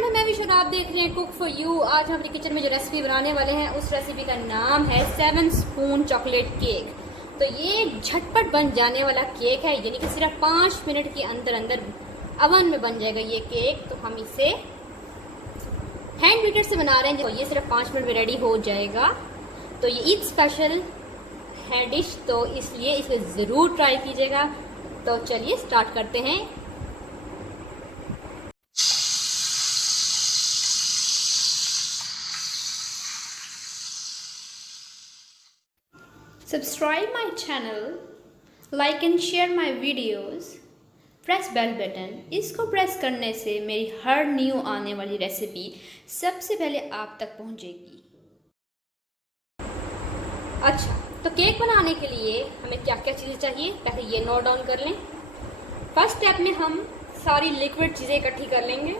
Everyone, मैं भी आप देख रहे हैं कुक फॉर यू। आज हम अपने किचन में जो रेसिपी बनाने वाले हैं उस रेसिपी का नाम है 7 स्पून चॉकलेट केक। तो ये झटपट बन जाने वाला केक है, यानी कि सिर्फ 5 मिनट के अंदर अंदर अवन में बन जाएगा ये केक। तो हम इसे हैंड बीटर से बना रहे हैं, तो ये सिर्फ 5 मिनट में रेडी हो जाएगा। तो ये ईद स्पेशल है डिश, तो इसलिए इसे ज़रूर ट्राई कीजिएगा। तो चलिए स्टार्ट करते हैं। Subscribe my channel, like and share my videos, press bell button। इसको प्रेस करने से मेरी हर न्यू आने वाली रेसिपी सबसे पहले आप तक पहुंचेगी। अच्छा, तो केक बनाने के लिए हमें क्या क्या चीज़ें चाहिए, पहले ये नोट डाउन कर लें। फर्स्ट स्टेप में हम सारी लिक्विड चीज़ें इकट्ठी कर लेंगे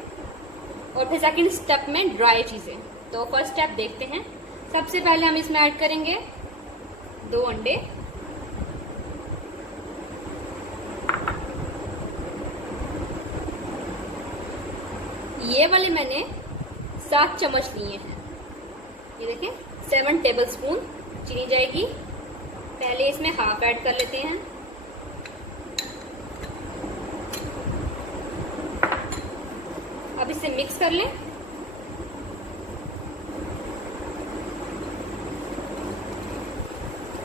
और फिर सेकंड स्टेप में ड्राई चीज़ें। तो फर्स्ट स्टेप देखते हैं। सबसे पहले हम इसमें ऐड करेंगे 2 अंडे, ये वाले मैंने 7 चम्मच लिए हैं। ये देखें 7 टेबल स्पून चीनी जाएगी। पहले इसमें हाफ ऐड कर लेते हैं। अब इसे मिक्स कर लें।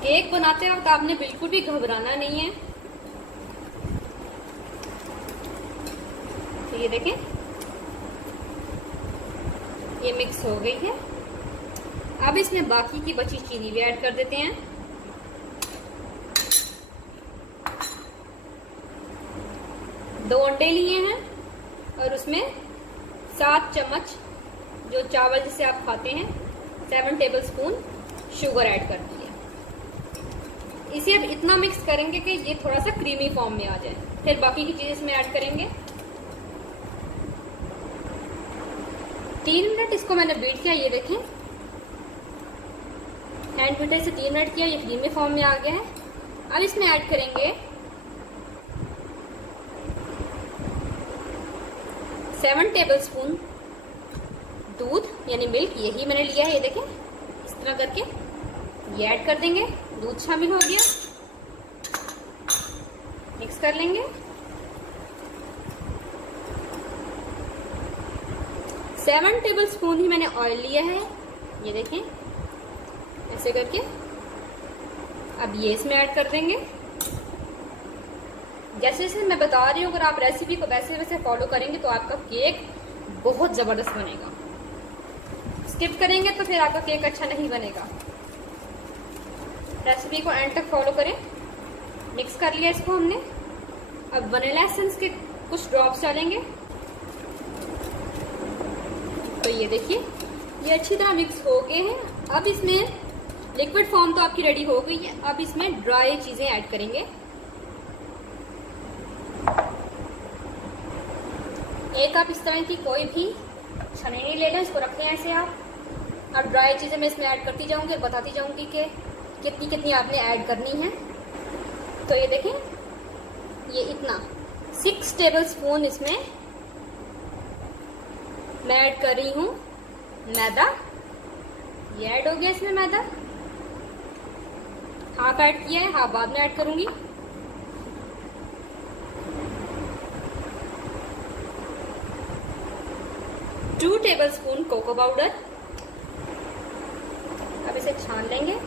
केक बनाते वक्त आपने बिल्कुल भी घबराना नहीं है। तो ये देखें, ये मिक्स हो गई है। अब इसमें बाकी की बची चीनी भी ऐड कर देते हैं। दो अंडे लिए हैं और उसमें 7 चम्मच जो चावल जिसे आप खाते हैं 7 टेबल स्पून शुगर ऐड कर दिए। इसे अब इतना मिक्स करेंगे कि ये थोड़ा सा क्रीमी फॉर्म में आ जाए। फिर बाकी की चीजें इसमें ऐड करेंगे। 3 मिनट इसको मैंने बीट किया, ये देखें हैंड बीटर से 3 मिनट किया, ये क्रीमी फॉर्म में आ गया है। अब इसमें ऐड करेंगे 7 टेबल स्पून दूध यानी मिल्क, यही मैंने लिया है। ये देखें इस तरह करके ये ऐड कर देंगे। दूध शामिल हो गया, मिक्स कर लेंगे। 7 टेबल स्पून ही मैंने ऑयल लिया है, ये देखें ऐसे करके। अब ये इसमें ऐड कर देंगे। जैसे जैसे मैं बता रही हूँ, अगर आप रेसिपी को वैसे वैसे फॉलो करेंगे तो आपका केक बहुत जबरदस्त बनेगा। स्किप करेंगे तो फिर आपका केक अच्छा नहीं बनेगा। रेसिपी को एंड तक फॉलो करें। मिक्स कर लिया इसको हमने। अब वनीला एसेंस के कुछ ड्रॉप्स डालेंगे। तो ये देखिए ये अच्छी तरह मिक्स हो गए हैं। अब इसमें लिक्विड फॉर्म तो आपकी रेडी हो गई है। अब इसमें ड्राई चीजें ऐड करेंगे। 1 कप इस तरह की कोई भी छनेनी ले लें, इसको रखें ऐसे आप। अब ड्राई चीजें मैं इसमें ऐड करती जाऊंगी और बताती जाऊंगी कि कितनी कितनी आपने ऐड करनी है। तो ये देखें ये इतना 6 टेबल स्पून इसमें मैं ऐड कर रही हूँ मैदा। ये ऐड हो गया इसमें मैदा। हाफ ऐड किया है, हाफ बाद में ऐड करूंगी। Two tablespoon cocoa powder. अब इसे छान लेंगे।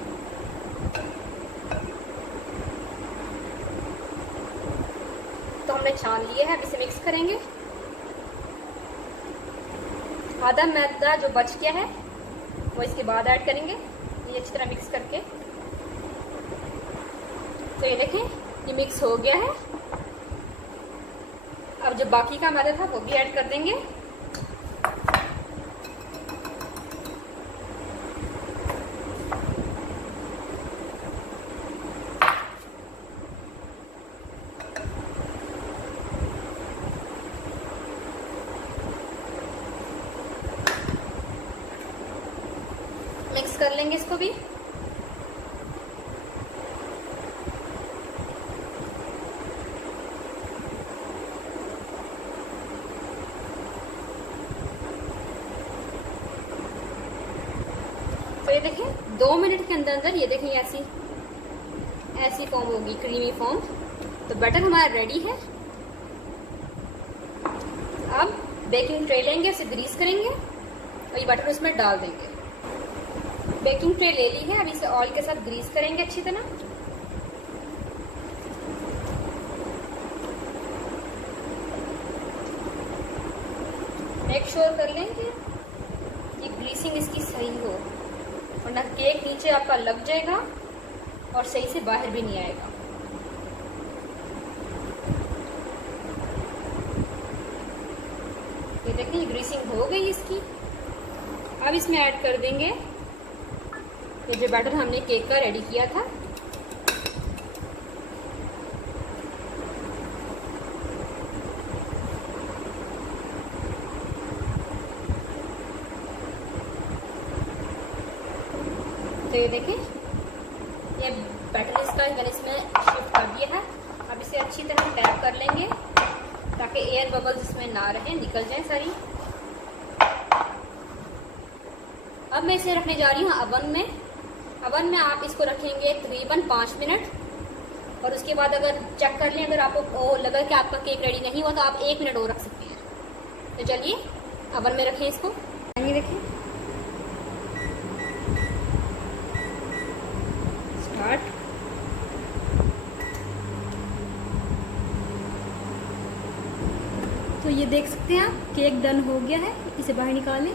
तो हमने छान लिया है, अब इसे मिक्स करेंगे। आधा मैदा जो बच गया है वो इसके बाद ऐड करेंगे, ये अच्छी तरह मिक्स करके। तो ये देखें ये मिक्स हो गया है। अब जो बाकी का मैदा था वो भी ऐड कर देंगे। मिक्स कर लेंगे इसको भी। ये देखें 2 मिनट के अंदर अंदर ये देखें ऐसी फॉर्म होगी, क्रीमी फॉर्म। तो बैटर हमारा रेडी है। अब बेकिंग ट्रे लेंगे, उसे ग्रीस करेंगे और ये बैटर उसमें डाल देंगे। बेकिंग ट्रे ले ली है, अब इसे ऑयल के साथ ग्रीस करेंगे अच्छी तरह। मेक श्योर कर लें कि ये ग्रीसिंग इसकी सही हो, वरना केक नीचे आपका लग जाएगा और सही से बाहर भी नहीं आएगा। ये देखिए ग्रीसिंग हो गई इसकी। अब इसमें ऐड कर देंगे ये जो बैटर हमने केक का रेडी किया था। तो ये देखें ये बैटर इसका मैंने इसमें शिफ्ट कर दिया है। अब इसे अच्छी तरह टैप कर लेंगे ताकि एयर बबल्स इसमें ना रहे, निकल जाए सारी। अब मैं इसे रखने जा रही हूँ अवन में। अवन में आप इसको रखेंगे तकरीबन 5 मिनट और उसके बाद अगर चेक कर लें, अगर आपको लगा कि आपका केक रेडी नहीं हुआ तो आप 1 मिनट और रख सकते हैं। तो चलिए अवन में रखें इसको। ये देखें स्टार्ट। तो ये देख सकते हैं आप केक डन हो गया है। इसे बाहर निकालें।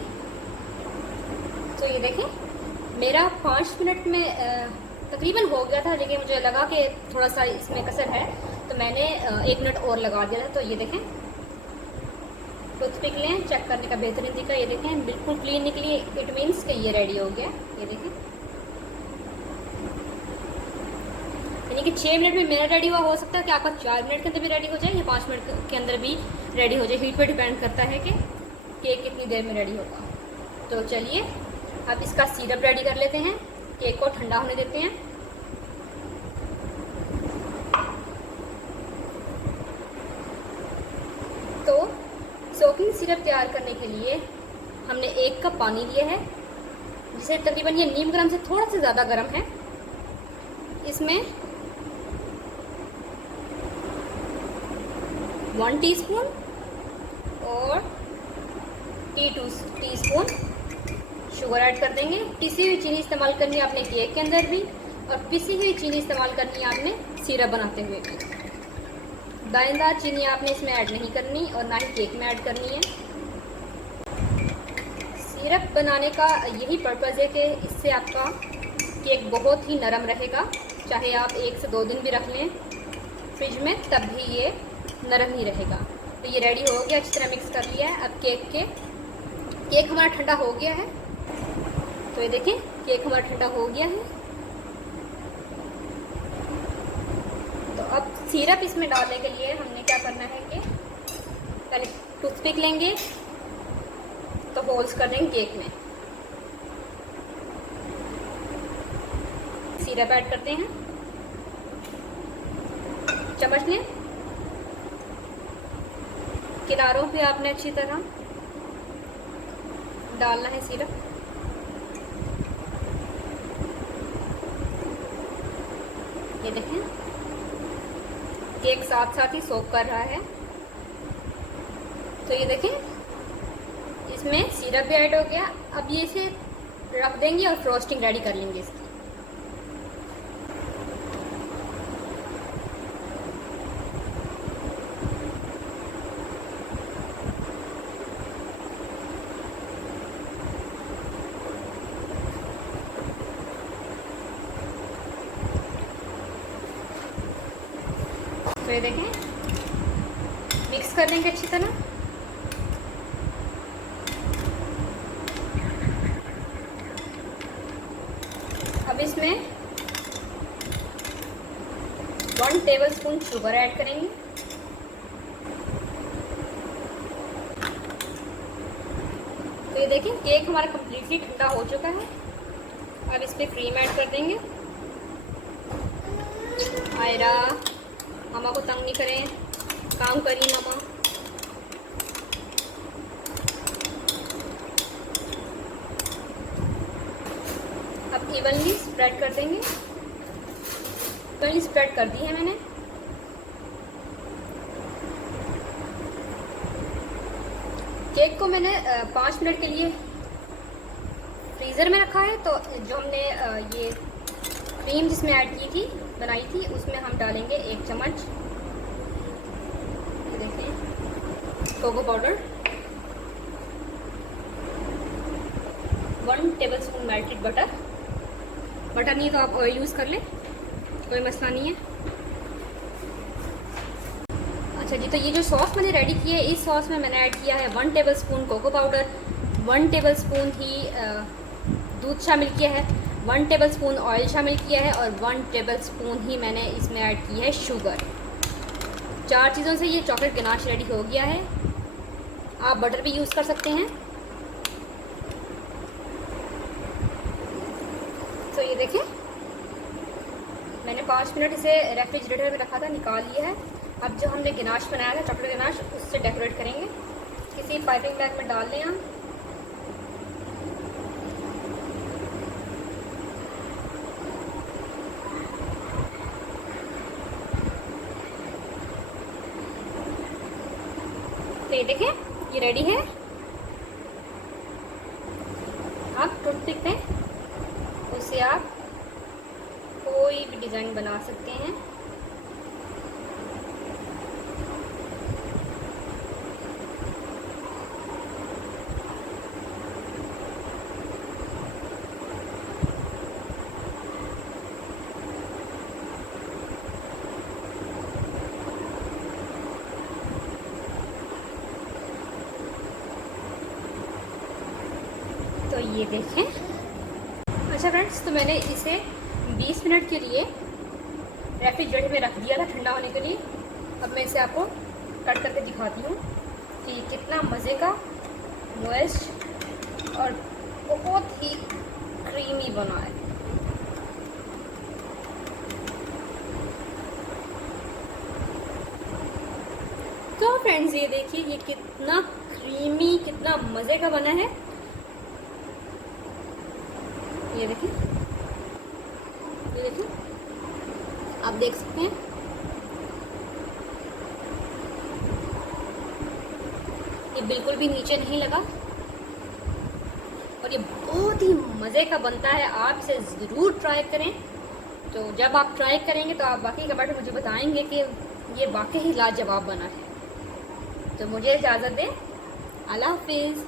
तो ये देखें मेरा 5 मिनट में तकरीबन हो गया था, लेकिन मुझे लगा कि थोड़ा सा इसमें कसर है तो मैंने 1 मिनट और लगा दिया था। तो ये देखें टूथपिक लें, चेक करने का बेहतरीन तरीका। ये देखें बिल्कुल क्लीन निकली, इट मीन्स कि ये रेडी हो गया। ये देखें यानी कि 6 मिनट में मेरा रेडी हुआ। हो सकता है कि आपका 4 मिनट के अंदर भी रेडी हो जाए या 5 मिनट के अंदर भी रेडी हो जाए। हीट पे डिपेंड करता है कि केक कितनी देर में रेडी होगा। तो चलिए अब इसका सिरप रेडी कर लेते हैं। केक को ठंडा होने देते हैं। तो सोकिंग सिरप तैयार करने के लिए हमने 1 कप पानी लिया है, जिसे तकरीबन ये नीम गर्म से थोड़ा सा ज़्यादा गर्म है। इसमें 1 टीस्पून और टी स्पून शुगर ऐड कर देंगे। पिसी हुई चीनी इस्तेमाल करनी है आपने केक के अंदर भी, और पिसी हुई चीनी इस्तेमाल करनी है आपने सिरप बनाते हुए भी। दानेदार चीनी आपने इसमें ऐड नहीं करनी और ना ही केक में ऐड करनी है। सिरप बनाने का यही पर्पज़ है कि इससे आपका केक बहुत ही नरम रहेगा। चाहे आप 1 से 2 दिन भी रख लें फ्रिज में, तब भी ये नरम ही रहेगा। तो ये रेडी हो गया, अच्छी तरह मिक्स कर लिया है। अब केक हमारा ठंडा हो गया है। तो ये देखें केक हमारा ठंडा हो गया है। तो अब सिरप इसमें डालने के लिए हमने क्या करना है कि पहले टूथपिक लेंगे तो होल्स कर देंगे केक में। सिरप ऐड करते हैं, चम्मच लें, किनारों पे आपने अच्छी तरह डालना है सिरप। ये देखें केक साथ साथ ही सोक कर रहा है। तो ये देखें इसमें सिरप भी ऐड हो गया। अब ये इसे रख देंगे और फ्रोस्टिंग रेडी कर लेंगे इसकी। तो ये देखें मिक्स कर देंगे अच्छी तरह। अब इसमें 1 टेबलस्पून शुगर ऐड करेंगे। तो ये देखें केक हमारा कम्प्लीटली ठंडा हो चुका है। अब इस पर क्रीम ऐड कर देंगे। आयरा मामा को तंग नहीं करें, काम करिए मामा। इवनली स्प्रेड कर देंगे। इवनली स्प्रेड कर दी है मैंने। केक को मैंने 5 मिनट के लिए फ्रीज़र में रखा है। तो जो हमने ये क्रीम जिसमें ऐड की थी, बनाई थी, उसमें हम डालेंगे 1 चम्मच, ये देखें, cocoa powder, 1 tablespoon melted butter. Butter नहीं तो आप ऑयल यूज़ कर लें, कोई मसला नहीं है। अच्छा जी, तो ये जो सॉस मैंने रेडी की है, इस सॉस में मैंने ऐड किया है 1 टेबलस्पून कोको पाउडर, 1 टेबलस्पून ही दूध शामिल किया है, 1 टेबलस्पून ऑयल शामिल किया है और 1 टेबलस्पून ही मैंने इसमें ऐड की है शुगर। 4 चीज़ों से ये चॉकलेट गनाश रेडी हो गया है। आप बटर भी यूज़ कर सकते हैं। तो ये देखें, मैंने 5 मिनट इसे रेफ्रिजरेटर में रखा था, निकाल लिया है। अब जो हमने गनाश बनाया था, चॉकलेट गनाश, उससे डेकोरेट करेंगे। किसी पाइपिंग बैग में डाल लें हम। तो ये देखें, ये रेडी है। आप टूथपिक में उसे आप कोई भी डिज़ाइन बना सकते हैं। तो ये देखें। अच्छा फ्रेंड्स, तो मैंने इसे 20 मिनट के लिए रेफ्रिजरेटर में रख दिया था ठंडा होने के लिए। अब मैं इसे आपको कट करके दिखाती हूँ कि कितना मज़े का, मॉइस्ट और बहुत ही क्रीमी बना है। तो फ्रेंड्स, ये देखिए, ये कितना क्रीमी, कितना मज़े का बना है। ये देखिए, ये देखिए, आप देख सकते हैं। ये बिल्कुल भी नीचे नहीं लगा और ये बहुत ही मज़े का बनता है। आप इसे ज़रूर ट्राई करें। तो जब आप ट्राई करेंगे तो आप वाकई कमेंट में मुझे बताएंगे कि ये वाकई ही लाजवाब बना है। तो मुझे इजाज़त दें। अल्लाह हाफिज़।